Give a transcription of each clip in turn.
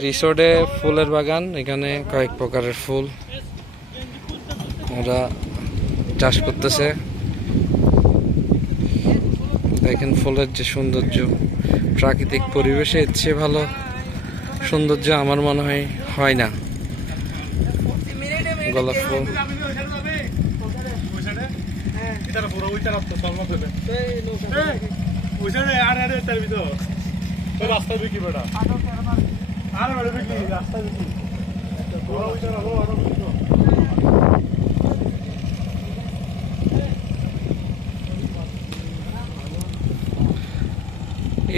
রিসোর্টে ফুলের বাগান, এখানে কয়েক প্রকারের ফুল ওরা চাষ করতেছে। দেখেন ফুলের যে সৌন্দর্য, প্রাকৃতিক পরিবেশে এর চেয়ে ভালো সৌন্দর্য আমার মনে হয় না। গোলাপ ফুল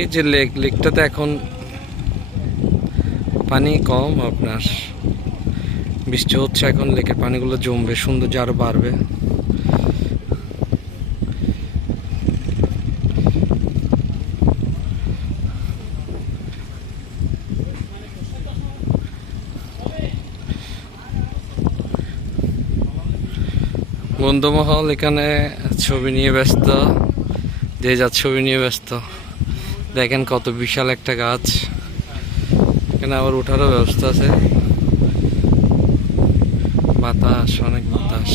এই যে লেকটাতে এখন পানি কম, আপনার বৃষ্টি হচ্ছে, এখন লেকের পানিগুলো জমবে, সৌন্দর্য আরো বাড়বে। বন্ধুমহল এখানে ছবি নিয়ে ব্যস্ত, যে যার ছবি নিয়ে ব্যস্ত। দেখেন কত বিশাল একটা গাছ, এখানে আবার ওঠারও ব্যবস্থা আছে। বাতাস, অনেক বাতাস।